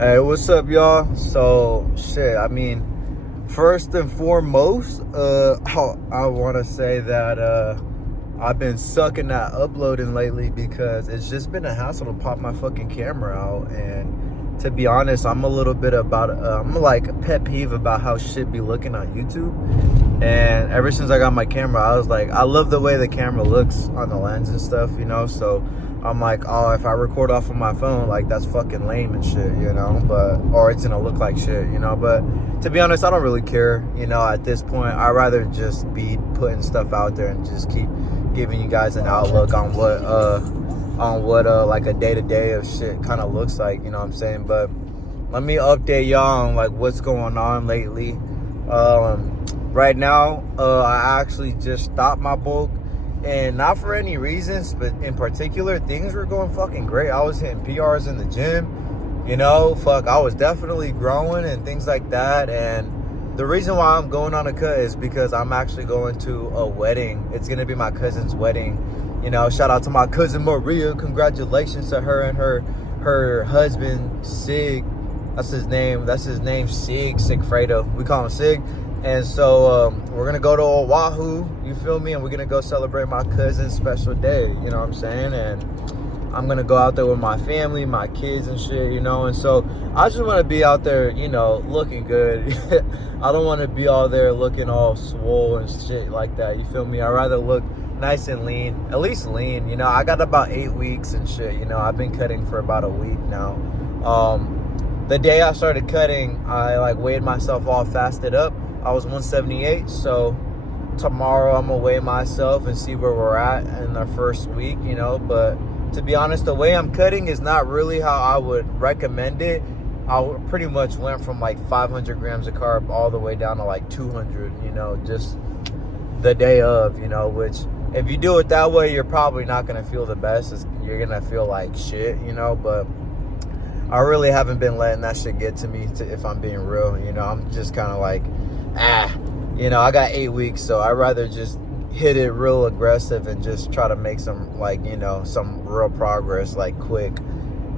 Hey, what's up, y'all? So, shit, I mean, first and foremost, I want to say that I've been sucking at uploading lately because it's just been a hassle to pop my fucking camera out. And to be honest, I'm a little bit about, I'm like a pet peeve about how shit be looking on YouTube. And ever since I got my camera, I was like, I love the way the camera looks on the lens and stuff, you know? So I'm like, oh, if I record off of my phone, like, that's fucking lame and shit, you know? Or it's gonna look like shit, you know? But to be honest, I don't really care, you know? At this point, I'd rather just be putting stuff out there and just keep giving you guys an outlook on what like a day-to-day of shit kind of looks like, you know what I'm saying? But let me update y'all on like what's going on lately. Right now, I actually just stopped my bulk, and not for any reasons, but in particular, things were going fucking great. I was hitting PRs in the gym, you know, I was definitely growing and things like that. And the reason why I'm going on a cut is because I'm actually going to a wedding. It's going to be my cousin's wedding. You know, shout out to my cousin Maria. Congratulations to her and her husband, Sig. That's his name, Sigfredo. We call him Sig. And so we're going to go to Oahu, you feel me? And we're going to go celebrate my cousin's special day, you know what I'm saying? And I'm going to go out there with my family, my kids and shit, you know? And so I just want to be out there, you know, looking good. I don't want to be all there looking all swole and shit like that, you feel me? I'd rather look nice and lean, at least lean, you know? I got about 8 weeks and shit, you know? I've been cutting for about a week now. The day I started cutting, I like weighed myself off, fasted up. I was 178, so tomorrow I'm gonna weigh myself and see where we're at in our first week, you know. But to be honest, the way I'm cutting is not really how I would recommend it. I pretty much went from like 500 grams of carb all the way down to like 200, you know, just the day of, you know, which if you do it that way, you're probably not gonna feel the best. You're gonna feel like shit, you know, but I really haven't been letting that shit get to me, if I'm being real, you know. I'm just kind of like, you know, I got 8 weeks, so I'd rather just hit it real aggressive and just try to make some, like, you know, some real progress, like, quick.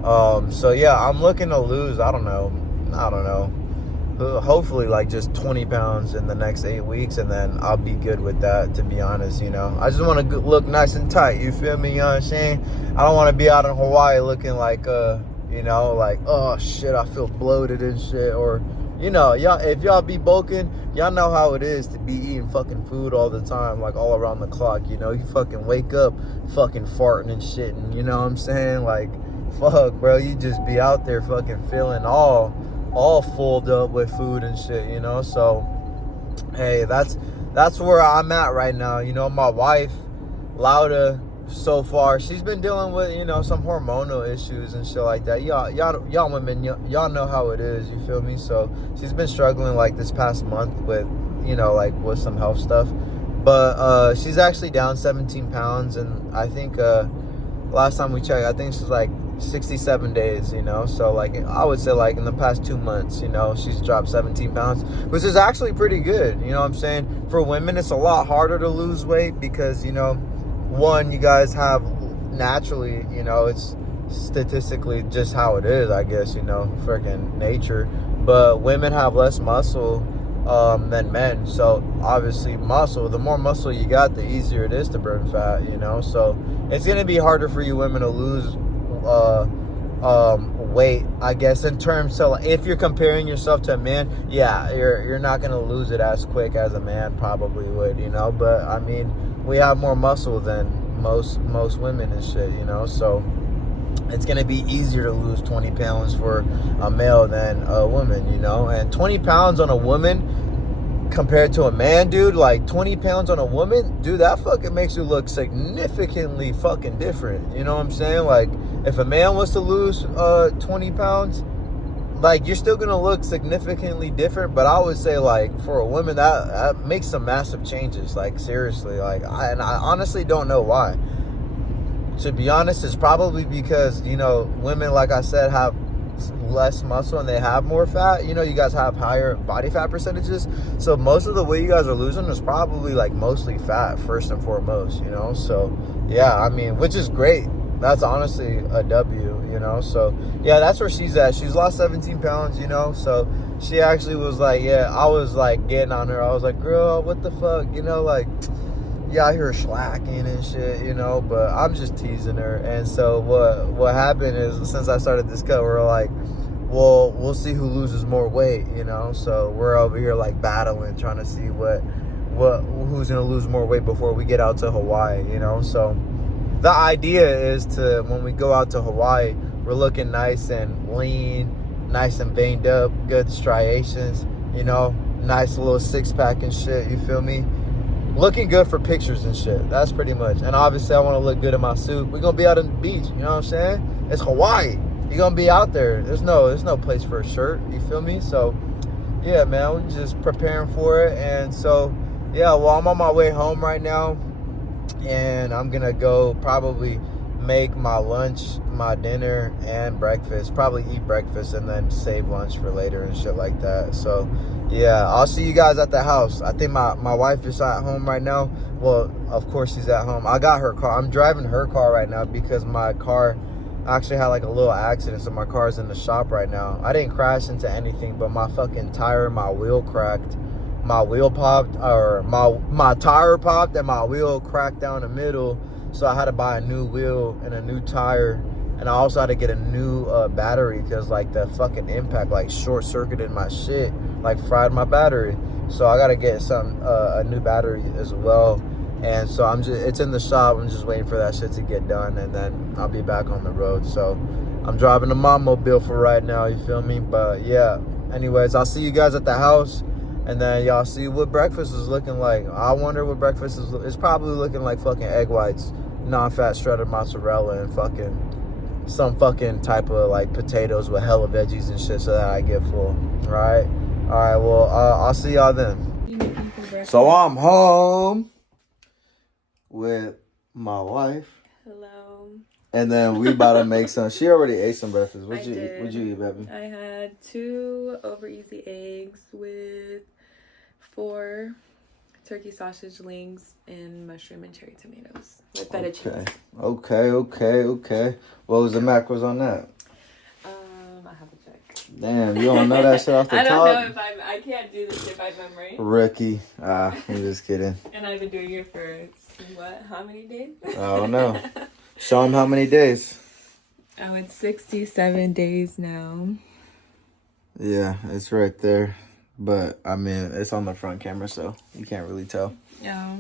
So yeah, I'm looking to lose, I don't know, hopefully like just 20 pounds in the next 8 weeks, and then I'll be good with that, to be honest, you know. I just want to look nice and tight, you feel me? You know what I'm saying? I don't want to be out in Hawaii looking like, you know, like, oh shit, I feel bloated and shit, or, you know, y'all, if y'all be bulking, y'all know how it is to be eating fucking food all the time, like all around the clock, you know. You fucking wake up fucking farting and shitting, you know what I'm saying? Like, fuck, bro, you just be out there fucking feeling all fulled up with food and shit, you know. So, hey, that's where I'm at right now, you know. My wife, Lauda, so far, she's been dealing with, you know, some hormonal issues and shit like that. Y'all women, y'all know how it is, you feel me? So she's been struggling like this past month with, you know, like with some health stuff. But she's actually down 17 pounds, and I think last time we checked, I think she's like 67 days, you know. So like, I would say like in the past 2 months, you know, she's dropped 17 pounds, which is actually pretty good, you know what I'm saying? For women, it's a lot harder to lose weight because, you know, one, you guys have naturally, you know, it's statistically just how it is, I guess, you know, freaking nature. But women have less muscle than men. So obviously the more muscle you got, the easier it is to burn fat, you know. So it's going to be harder for you women to lose weight, I guess, in terms of, like, if you're comparing yourself to a man, yeah, you're not going to lose it as quick as a man probably would, you know. But I mean, we have more muscle than most women and shit, you know. So it's going to be easier to lose 20 pounds for a male than a woman, you know. And 20 pounds on a woman compared to a man, dude, like 20 pounds on a woman, dude, that fucking makes you look significantly fucking different, you know what I'm saying? Like, if a man was to lose 20 pounds, like, you're still gonna look significantly different, but I would say, like, for a woman, that makes some massive changes, like, seriously. Like, I honestly don't know why. To be honest, it's probably because, you know, women, like I said, have less muscle and they have more fat. You know, you guys have higher body fat percentages, so most of the weight you guys are losing is probably like mostly fat, first and foremost, you know. So yeah, I mean, which is great, that's honestly a W, you know. So yeah, that's where she's at. She's lost 17 pounds, you know. So she actually was like, yeah, I was like getting on her. I was like, girl, what the fuck, you know, like, yeah, I hear slacking and shit, you know, but I'm just teasing her. And so what happened is, since I started this cut, we're like, well, we'll see who loses more weight, you know. So we're over here like battling, trying to see who's gonna lose more weight before we get out to Hawaii, you know. So the idea is to, when we go out to Hawaii, we're looking nice and lean, nice and veined up, good striations, you know, nice little six-pack and shit, you feel me? Looking good for pictures and shit. That's pretty much. And obviously I want to look good in my suit. We're gonna be out on the beach, you know what I'm saying? It's Hawaii. You're gonna be out there. There's no place for a shirt, you feel me? So yeah, man, we're just preparing for it. And so yeah, well, I'm on my way home right now, and I'm gonna go probably make my lunch, my dinner, and breakfast. Probably eat breakfast and then save lunch for later and shit like that. So yeah, I'll see you guys at the house. I think my wife is at home right now. Well, of course she's at home. I got her car. I'm driving her car right now because my car actually had like a little accident, so my car's in the shop right now. I didn't crash into anything, but my fucking tire, my wheel cracked. My wheel popped, or my tire popped, and my wheel cracked down the middle. So I had to buy a new wheel and a new tire, and I also had to get a new battery, because like the fucking impact like short circuited my shit, like fried my battery. So I gotta get a new battery as well. And so it's in the shop. I'm just waiting for that shit to get done, and then I'll be back on the road. So I'm driving the mom mobile for right now, you feel me? But yeah, anyways, I'll see you guys at the house. And then y'all see what breakfast is looking like. I wonder what breakfast is. It's probably looking like fucking egg whites, non-fat shredded mozzarella, and fucking some fucking type of like potatoes with hella veggies and shit, so that I get full. All right. Well, I'll see y'all then. So I'm home with my wife. Hello. And then we about to make some. She already ate some breakfast. What'd you eat, baby? I had 2 over easy eggs with 4 turkey sausage links and mushroom and cherry tomatoes with feta cheese. Okay. What was the macros on that? I have to check. Damn, you don't know that shit off the top? I don't know if I can't do this shit by memory. Rookie. I'm just kidding. And I've been doing it for, how many days? I don't know. Show them how many days. Oh, it's 67 days now. Yeah, it's right there. But, I mean, it's on the front camera, so you can't really tell. Yeah.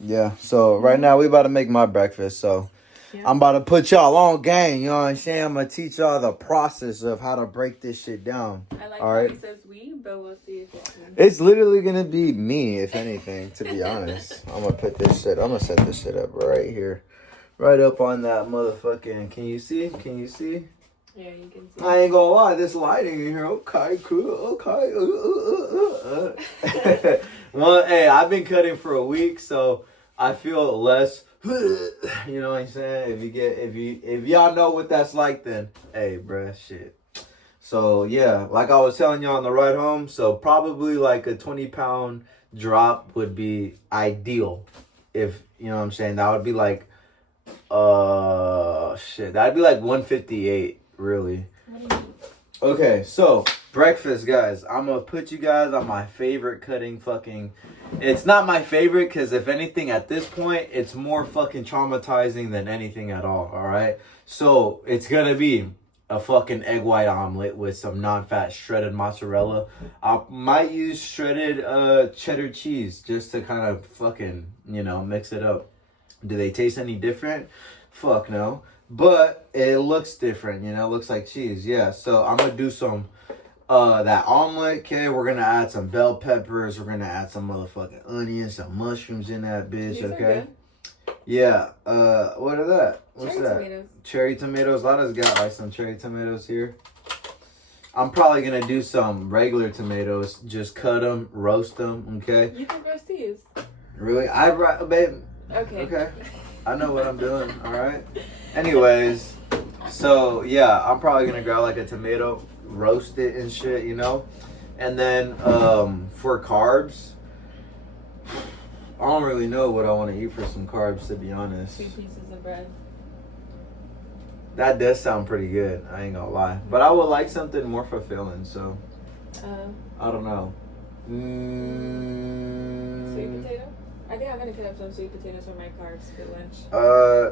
Yeah, so right now we about to make my breakfast, so yeah. I'm about to put y'all on game, you know what I'm saying? I'm going to teach y'all the process of how to break this shit down. I like how he says we, but we'll see if it's me. It's literally going to be me, if anything, to be honest. I'm going to set this shit up right here. Right up on that motherfucking, can you see? Yeah, you can see. I ain't gonna lie, this lighting in here, okay, cool, okay. Well, hey, I've been cutting for a week, so I feel less, you know what I'm saying? If y'all know what that's like, then, hey, bruh, shit. So, yeah, like I was telling y'all on the ride home, so probably like a 20-pound drop would be ideal. If, you know what I'm saying, that would be like, that'd be like 158, really. Okay, so breakfast, guys. I'm gonna put you guys on my favorite cutting fucking. It's not my favorite, because if anything at this point, it's more fucking traumatizing than anything at all. All right, so it's gonna be a fucking egg white omelet with some non-fat shredded mozzarella. I might use shredded cheddar cheese just to kind of fucking, you know, mix it up. Do they taste any different? Fuck no. But it looks different, you know, it looks like cheese. Yeah, so I'm going to do some, that omelet, okay? We're going to add some bell peppers. We're going to add some motherfucking onions, some mushrooms in that bitch, okay? Yeah, what are that? What's cherry that? Tomatoes. Cherry tomatoes. Lada's got like some cherry tomatoes here. I'm probably going to do some regular tomatoes. Just cut them, roast them, okay? You can roast these. Really? Babe. Okay. I know what I'm doing, all right? Anyways, so, yeah, I'm probably going to grab, like, a tomato, roast it and shit, you know? And then, for carbs, I don't really know what I want to eat for some carbs, to be honest. 2 pieces of bread. That does sound pretty good. I ain't gonna lie. But I would like something more fulfilling. So I don't know. Sweet potato? I think I'm gonna cut up some sweet potatoes for my carbs for lunch.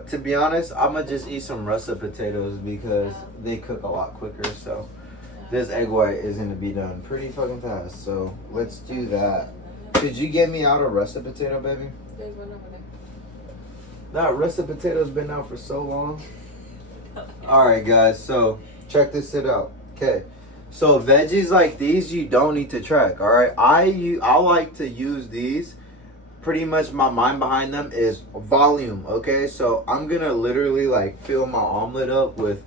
To be honest, I'm gonna just eat some russet potatoes because they cook a lot quicker. So this egg white is gonna be done pretty fucking fast. So let's do that. Could you get me out a russet potato, baby? There's one over there. That russet potato's been out for so long. Alright guys, so check this shit out. Okay. So veggies like these you don't need to track. Alright. I like to use these. Pretty much my mind behind them is volume. Okay. So I'm gonna literally like fill my omelet up with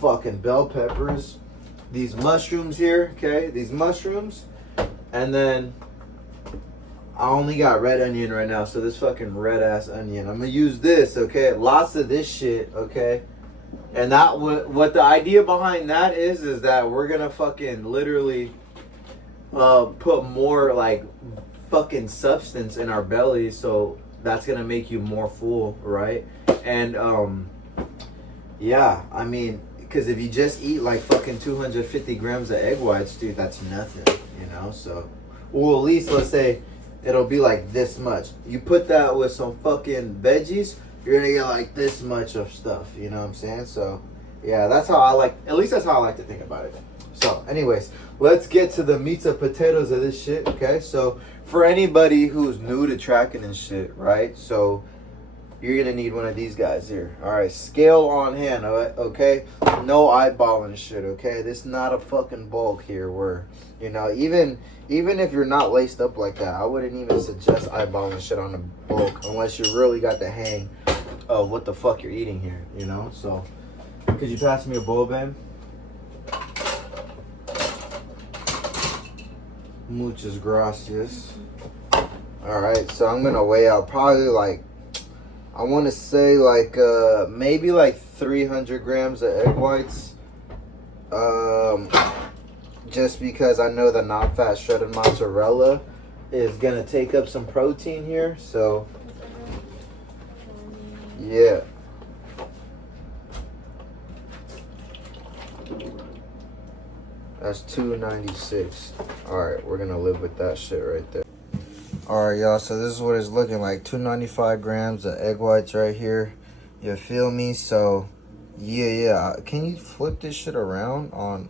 fucking bell peppers. These mushrooms here, okay? These mushrooms. And then I only got red onion right now, so this fucking red ass onion. I'm gonna use this, okay? Lots of this shit, okay? And that what the idea behind that is that we're gonna fucking literally put more like fucking substance in our bellies, so that's gonna make you more full, right? And yeah, I mean, because if you just eat like fucking 250 grams of egg whites, dude, that's nothing, you know? So, well, at least let's say it'll be like this much. You put that with some fucking veggies, you're gonna get like this much of stuff, you know what I'm saying? So, yeah, that's how I like, at least that's how I like to think about it. So, anyways, let's get to the meats and potatoes of this shit, okay? So, for anybody who's new to tracking and shit, right? So, you're gonna need one of these guys here. All right, scale on hand, okay? No eyeballing shit, okay? This is not a fucking bulk here where, you know, even if you're not laced up like that, I wouldn't even suggest eyeballing shit on the bulk unless you really got the hang of what the fuck you're eating here, you know? So, could you pass me a bowl, babe? Muchas gracias. All right, so I'm gonna weigh out probably like, I want to say like maybe like 300 grams of egg whites. Just because I know the non-fat shredded mozzarella is gonna take up some protein here, so yeah. That's 296. All right, we're gonna live with that shit right there. All right, y'all, so this is what it's looking like. 295 grams of egg whites right here. You feel me? So, yeah. Can you flip this shit around on...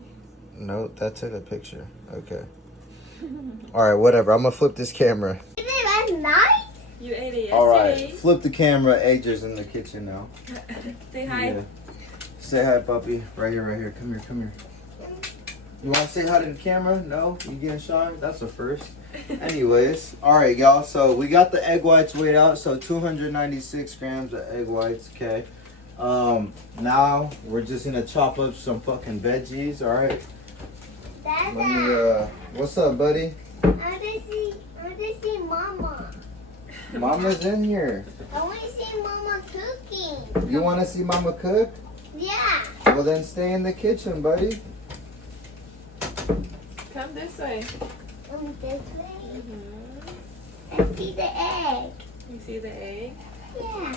No, that took a picture. Okay. All right, whatever. I'm going to flip this camera. You ate it yesterday. All right, flip the camera. AJ's in the kitchen now. Say hi. Yeah. Say hi, puppy. Right here. Come here. You want to say hi to the camera? No? You getting shy? That's a first. Anyways, all right, y'all. So we got the egg whites weighed out. So 296 grams of egg whites. Okay. Now we're just gonna chop up some fucking veggies. All right. Dada. Let me. What's up, buddy? I want to see Mama. Mama's in here. I want to see Mama cooking. You want to see Mama cook? Yeah. Well, then stay in the kitchen, buddy. Come this way. This way. I see the egg. You see the egg? Yeah.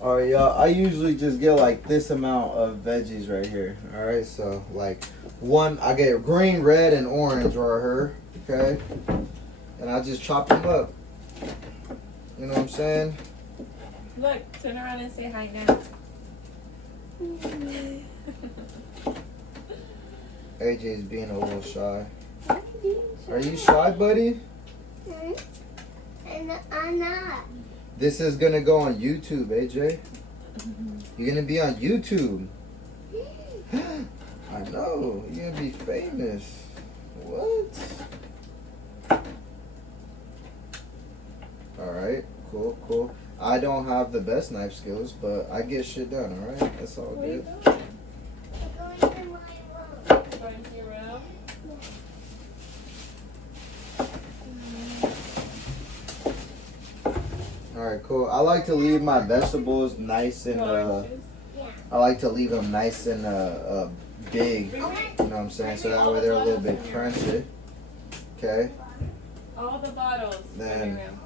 All right, y'all. I usually just get like this amount of veggies right here. All right, so like I get green, red, and orange right here. Okay, and I just chop them up. You know what I'm saying? Look, turn around and say hi now. AJ's being a little shy. Are you shy, buddy? And I'm not. This is gonna go on YouTube, AJ. You're gonna be on YouTube. I know. You're gonna be famous. What? Alright, cool. I don't have the best knife skills, but I get shit done, alright? That's all good. I'm going to my room. Going to your room? Alright, cool. I like to leave my vegetables nice and I like to leave them nice and big. You know what I'm saying? So that way they're a little bit crunchy. Okay. All the bottles. Then- In your room.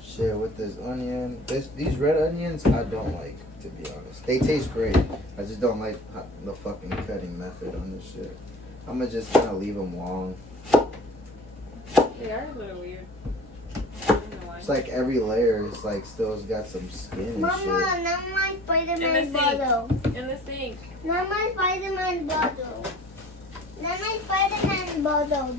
Shit with this onion. These red onions I don't like. to be honest. They taste great. I just don't like the fucking cutting method on this shit. I'm gonna just kind of leave them long. They are a little weird. I don't know why. It's like every layer is like still got some skin and Mama, shit. not my Spider-Man In the bottle. In the sink. Not my Spider-Man bottle. Not my Spider-Man bottle.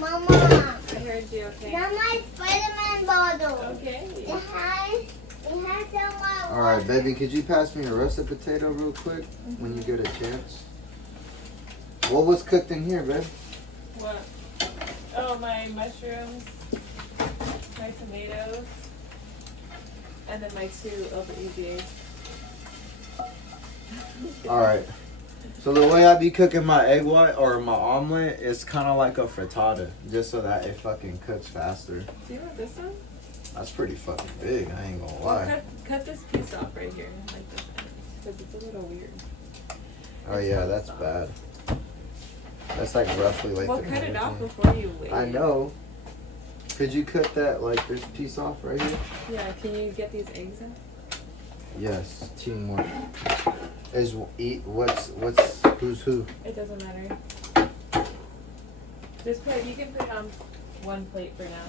Mama, I heard you, okay? not my Spider-Man bottle. Okay. It has some All right, baby, could you pass me a russet potato real quick when you get a chance? What was cooked in here, babe? What? Oh, my mushrooms, my tomatoes, and then my 2 over easy eggs. All right. So the way I be cooking my egg white or my omelet is kind of like a frittata, just so that it fucking cooks faster. Do you want this one? That's pretty fucking big. I ain't gonna Well, lie. cut this piece off right here, like this, because it's a little weird. Oh yeah, that's bad. That's like roughly like. Well, the cut it off everything. before you leave. I know. Could you cut that like this piece off right here? Yeah, can you get these eggs in? Yes, teamwork. Is what's who's who? It doesn't matter. Just put, you can put it on one plate for now.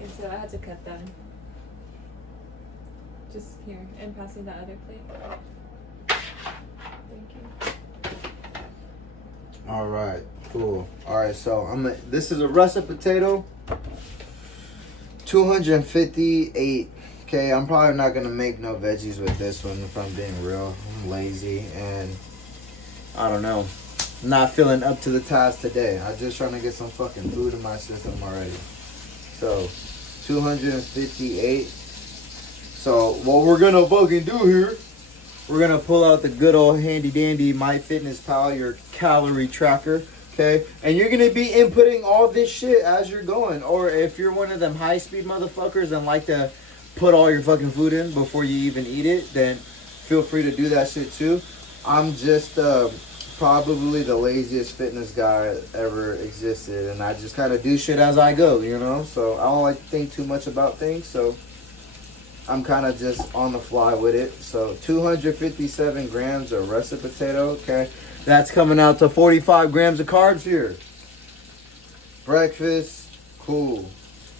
And so I had to cut them. Just here, and pass me the other plate. Thank you. All right, cool. All right, so this is a russet potato. 258. Okay, I'm probably not gonna make no veggies with this one if I'm being real. I'm lazy and I don't know. Not feeling up to the task today. I'm just trying to get some fucking food in my system already. So 258. So what we're gonna fucking do here, we're gonna pull out the good old handy dandy MyFitnessPal, your calorie tracker. Okay, and you're gonna be inputting all this shit as you're going. Or if you're one of them high speed motherfuckers and like to put all your fucking food in before you even eat it, then feel free to do that shit too. I'm just probably the laziest fitness guy ever existed, and I just kind of do shit as I go, you know? So I don't like to think too much about things, so I'm kind of just on the fly with it. So 257 grams of russet potato, okay? That's coming out to 45 grams of carbs here. Breakfast, cool.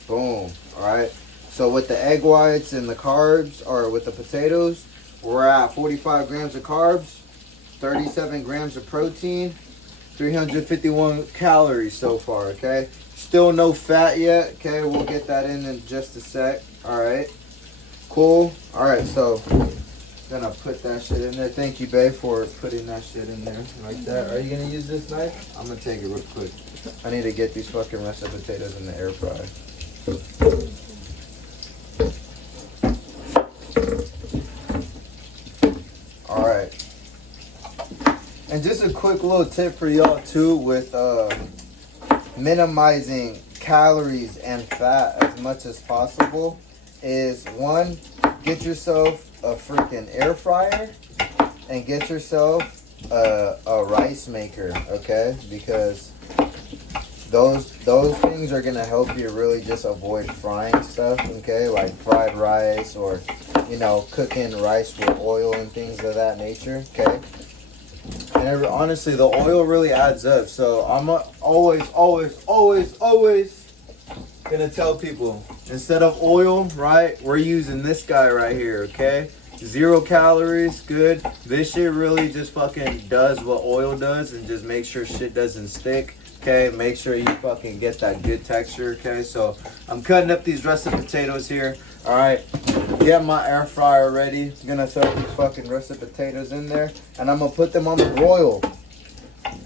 Boom, all right? So with the egg whites and the carbs, or with the potatoes, we're at 45 grams of carbs, 37 grams of protein, 351 calories so far, okay? Still no fat yet, okay? We'll get that in just a sec, all right? Cool. All right, so gonna put that shit in there. Thank you, babe, for putting that shit in there like that. Are you gonna use this knife? I'm gonna take it real quick. I need to get these fucking russet potatoes in the air fryer. All right. And just a quick little tip for y'all too with minimizing calories and fat as much as possible is, one, get yourself a freaking air fryer and get yourself a rice maker, okay? Because those things are gonna help you really just avoid frying stuff, okay? Like fried rice or, you know, cooking rice with oil and things of that nature, okay? And honestly, the oil really adds up. So I'm always gonna tell people, instead of oil, right, we're using this guy right here, okay? 0 calories, good. This shit really just fucking does what oil does and just make sure shit doesn't stick. Okay, make sure you fucking get that good texture, okay? So I'm cutting up these russet potatoes here. All right, get my air fryer ready. I'm gonna throw these fucking russet potatoes in there and I'm gonna put them on the broil.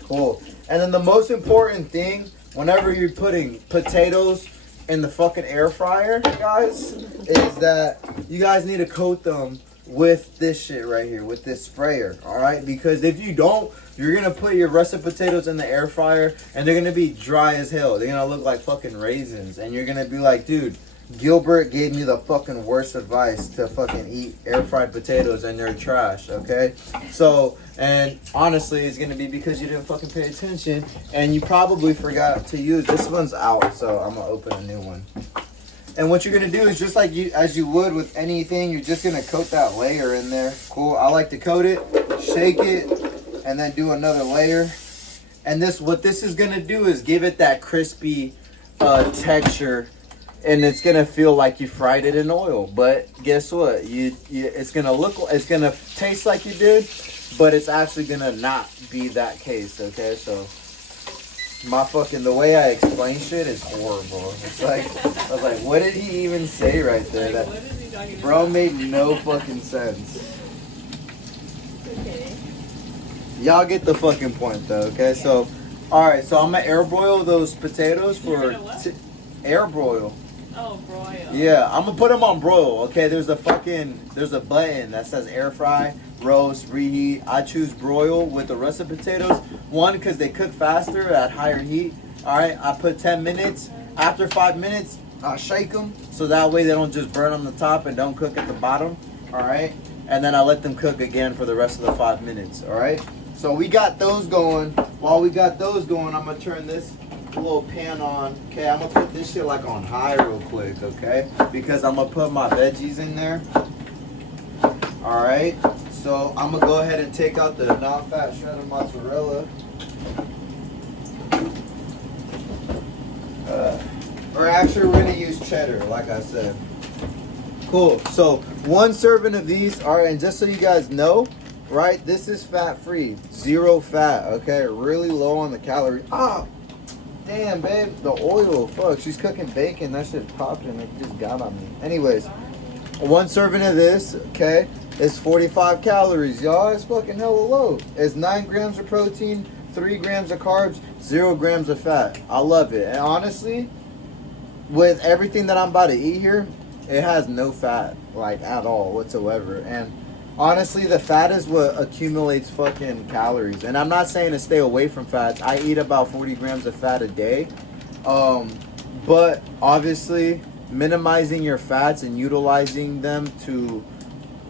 Cool. And then the most important thing, whenever you're putting potatoes in the fucking air fryer, guys, is that you guys need to coat them with this shit right here, with this sprayer, all right? Because if you don't, you're gonna put your russet potatoes in the air fryer and they're gonna be dry as hell. They're gonna look like fucking raisins and you're gonna be like, dude, Gilbert gave me the fucking worst advice to fucking eat air fried potatoes and they're trash, okay? So, and honestly, it's gonna be because you didn't fucking pay attention and you probably forgot to use, this one's out, so I'm gonna open a new one. And what you're gonna do is just like as you would with anything, you're just gonna coat that layer in there. Cool. I like to coat it, shake it, and then do another layer. And what this is gonna do is give it that crispy texture, and it's gonna feel like you fried it in oil. But guess what? It's gonna taste like you did, but it's actually gonna not be that case. Okay, so the way I explain shit is horrible. It's like I was like, what did he even say right there? Like, what is he talking Bro about? made no fucking sense. Okay. Y'all get the fucking point though, okay? So, alright, so I'm gonna air broil those potatoes You're for gonna what? air broil. Oh, broil. Yeah, I'm gonna put them on broil, okay? There's a button that says air fry, roast, reheat. I choose broil with the russet potatoes. One, because they cook faster at higher heat. Alright, I put 10 minutes. After 5 minutes, I shake them so that way they don't just burn on the top and don't cook at the bottom. Alright, and then I let them cook again for the rest of the 5 minutes. Alright, so we got those going. While we got those going, I'm gonna turn this little pan on. Okay, I'm gonna put this shit like on high real quick, okay? Because I'm gonna put my veggies in there. Alright, so I'm gonna go ahead and take out the non-fat shredded mozzarella. Or actually, we're gonna use cheddar, like I said. Cool. So 1 serving of these. All right, and just so you guys know, right, this is fat-free, 0 fat. Okay, really low on the calories. Ah, damn, babe, the oil. Fuck, she's cooking bacon. That shit popped and it just got on me. Anyways, 1 serving of this, okay, is 45 calories, y'all. It's fucking hella low. It's 9 grams of protein, 3 grams of carbs, 0 grams of fat. I love it. And honestly, with everything that I'm about to eat here, it has no fat, like, at all whatsoever. And honestly, the fat is what accumulates fucking calories. And I'm not saying to stay away from fats. I eat about 40 grams of fat a day. But obviously, minimizing your fats and utilizing them to,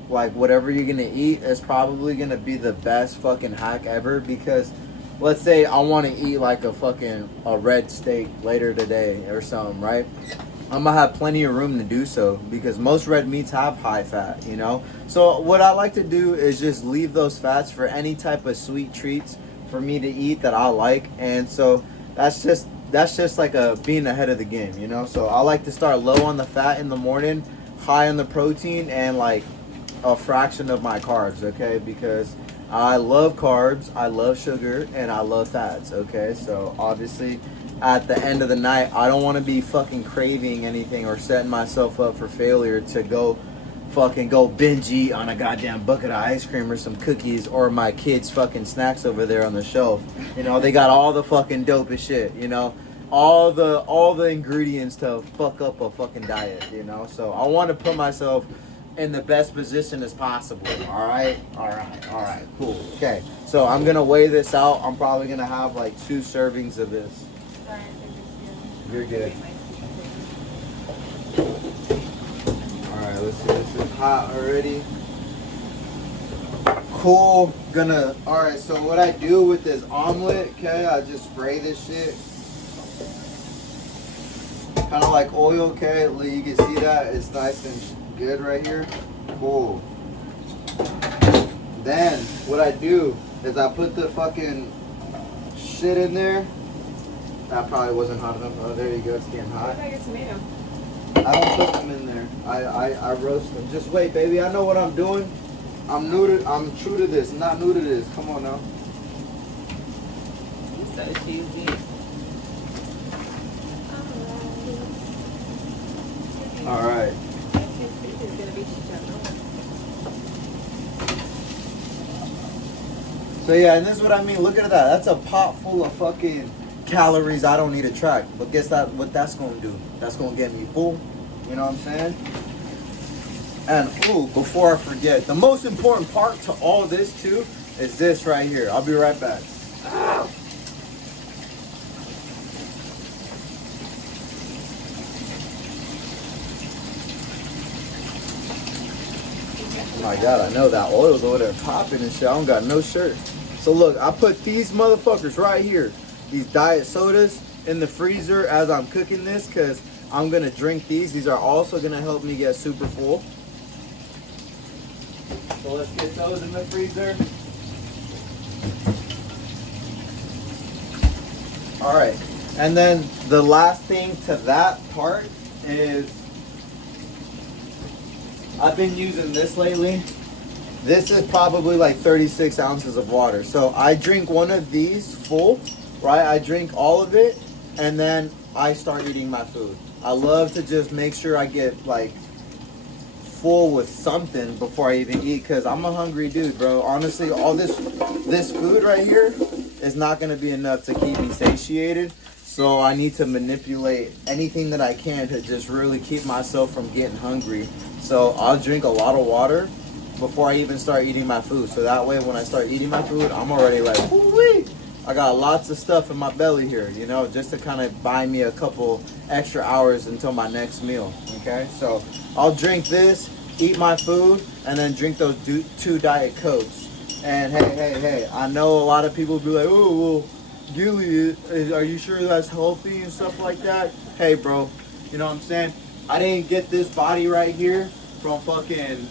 like, whatever you're gonna eat is probably gonna be the best fucking hack ever. Because let's say I want to eat like a red steak later today or something, right? I'm gonna have plenty of room to do so because most red meats have high fat, you know? So what I like to do is just leave those fats for any type of sweet treats for me to eat that I like. And so that's just like being ahead of the game, you know? So I like to start low on the fat in the morning, high on the protein, and like a fraction of my carbs, okay? Because I love carbs, I love sugar, and I love fats, okay? So obviously, at the end of the night, I don't want to be fucking craving anything or setting myself up for failure to go binge eat on a goddamn bucket of ice cream or some cookies or my kids' fucking snacks over there on the shelf. You know, they got all the fucking dopest shit, you know? All the ingredients to fuck up a fucking diet, you know? So I want to put myself in the best position as possible. All right, cool. Okay, so I'm gonna weigh this out. I'm probably gonna have like 2 servings of this. You're good. All right, let's see. This is hot already. Cool. All right. So what I do with this omelet, okay? I just spray this shit, kind of like oil. Okay, you can see that it's nice and good right here. Cool. Then what I do is I put the fucking shit in there. That probably wasn't hot enough. Oh, there you go. It's getting hot. I got tomato. I don't put them in there. I roast them. Just wait, baby. I know what I'm doing. I'm true to this. Not new to this. Come on now. You're so cheesy. All right. So yeah, and this is what I mean. Look at that. That's a pot full of fucking calories I don't need to track. But guess what that's gonna do? That's gonna get me full. You know what I'm saying? And ooh, before I forget, the most important part to all this too is this right here. I'll be right back. Oh my God, I know that oil's over there popping and shit. I don't got no shirt. So look, I put these motherfuckers right here, these diet sodas, in the freezer as I'm cooking this, because I'm gonna drink these. These are also gonna help me get super full. So let's get those in the freezer. All right, and then the last thing to that part is I've been using this lately. This is probably like 36 ounces of water. So I drink one of these full, right? I drink all of it, and then I start eating my food. I love to just make sure I get like full with something before I even eat, because I'm a hungry dude, bro. Honestly, all this food right here is not going to be enough to keep me satiated. So I need to manipulate anything that I can to just really keep myself from getting hungry. So I'll drink a lot of water before I even start eating my food. So that way when I start eating my food, I'm already like, woo-wee. I got lots of stuff in my belly here, you know, just to kind of buy me a couple extra hours until my next meal, okay? So I'll drink this, eat my food, and then drink those 2 Diet Cokes. And hey, I know a lot of people be like, oh, well, Gilly, are you sure that's healthy and stuff like that? Hey, bro, you know what I'm saying? I didn't get this body right here from fucking,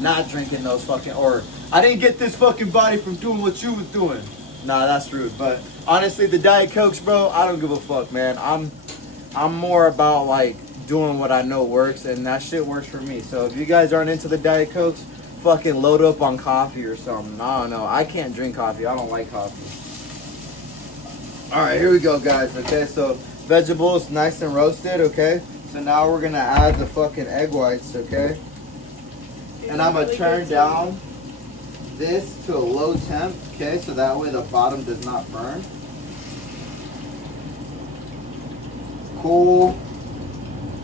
not drinking those fucking, or I didn't get this fucking body from doing what you was doing. Nah, that's rude. But honestly, the Diet Cokes, bro, I don't give a fuck, man. I'm more about like doing what I know works, and that shit works for me. So if you guys aren't into the Diet Cokes, fucking load up on coffee or something. No, I can't drink coffee. I don't like coffee. All right, here we go, guys. Okay, so vegetables nice and roasted. Okay, so now we're gonna add the fucking egg whites. Okay, and I'm gonna turn down this to a low temp, okay, so that way the bottom does not burn. Cool,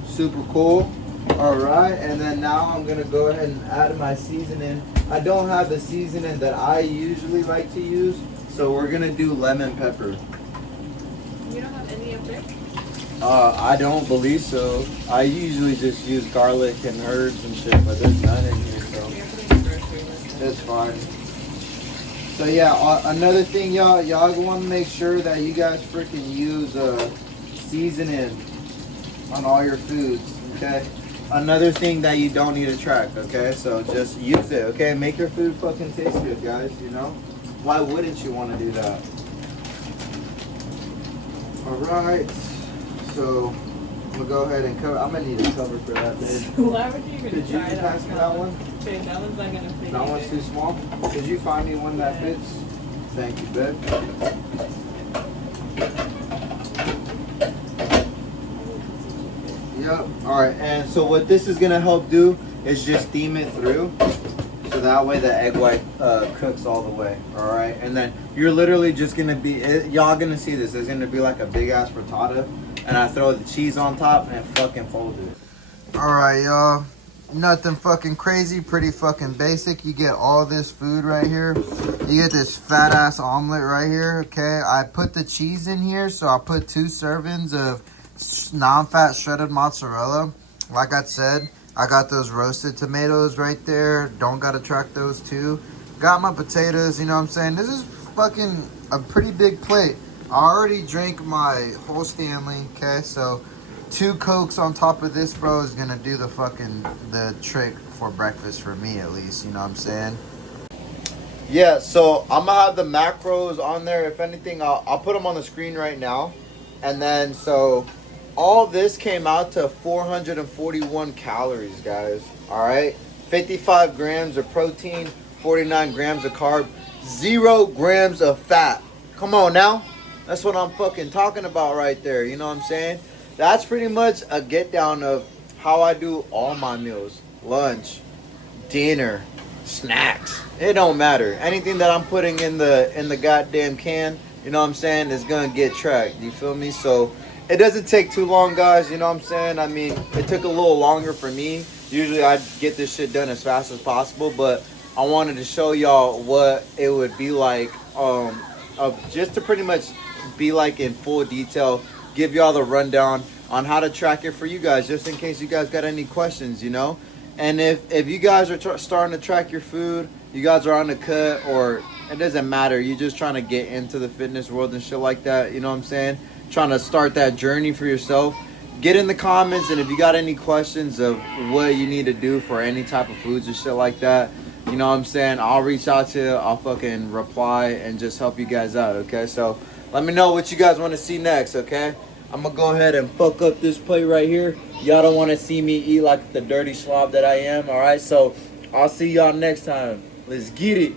super cool. All right, and then now I'm gonna go ahead and add my seasoning. I don't have the seasoning that I usually like to use, so we're gonna do lemon pepper. You don't have any of this? I don't believe so. I usually just use garlic and herbs and shit, but there's none in here, so it's fine. So yeah, another thing, y'all want to make sure that you guys freaking use seasoning on all your foods, okay? Another thing that you don't need to track, okay? So just use it, okay? Make your food fucking taste good, guys, you know? Why wouldn't you want to do that? All right, so I'm gonna go ahead and cover. I'm gonna need a cover for that, babe. Why would you even Could you try that? pass me that one? Babe, that one's not gonna fit. That one's too small? Could you find me one that fits? Thank you, babe. Yep. Alright, and so what this is gonna help do is just steam it through. So that way the egg white cooks all the way. Alright, and then you're literally just gonna be, y'all gonna see this. It's gonna be like a big ass frittata. And I throw the cheese on top and fucking fold it. Alright, y'all. Nothing fucking crazy, pretty fucking basic. You get all this food right here. You get this fat ass omelet right here, okay? I put the cheese in here, so I put 2 servings of non-fat shredded mozzarella. Like I said, I got those roasted tomatoes right there. Don't gotta track those too. Got my potatoes, you know what I'm saying? This is fucking a pretty big plate. I already drank my whole Stanley, okay? So 2 Cokes on top of this, bro, is gonna do the trick for breakfast for me, at least, you know what I'm saying? Yeah, so I'm gonna have the macros on there. If anything, I'll put them on the screen right now. And then, so all this came out to 441 calories, guys. All right, 55 grams of protein, 49 grams of carb, 0 grams of fat. Come on now. That's what I'm fucking talking about right there. You know what I'm saying? That's pretty much a get down of how I do all my meals. Lunch, dinner, snacks. It don't matter. Anything that I'm putting in the goddamn can, you know what I'm saying, is gonna get tracked. You feel me? So it doesn't take too long, guys. You know what I'm saying? I mean, it took a little longer for me. Usually I'd get this shit done as fast as possible, but I wanted to show y'all what it would be like, just to pretty much be like in full detail, give y'all the rundown on how to track it for you guys, just in case you guys got any questions, you know. And if you guys are starting to track your food, you guys are on the cut, or it doesn't matter, you're just trying to get into the fitness world and shit like that, you know what I'm saying, trying to start that journey for yourself, get in the comments, and if you got any questions of what you need to do for any type of foods or shit like that, you know what I'm saying, I'll reach out to you. I'll fucking reply and just help you guys out, okay? So let me know what you guys want to see next, okay? I'm gonna go ahead and fuck up this plate right here. Y'all don't want to see me eat like the dirty slob that I am, all right? So I'll see y'all next time. Let's get it.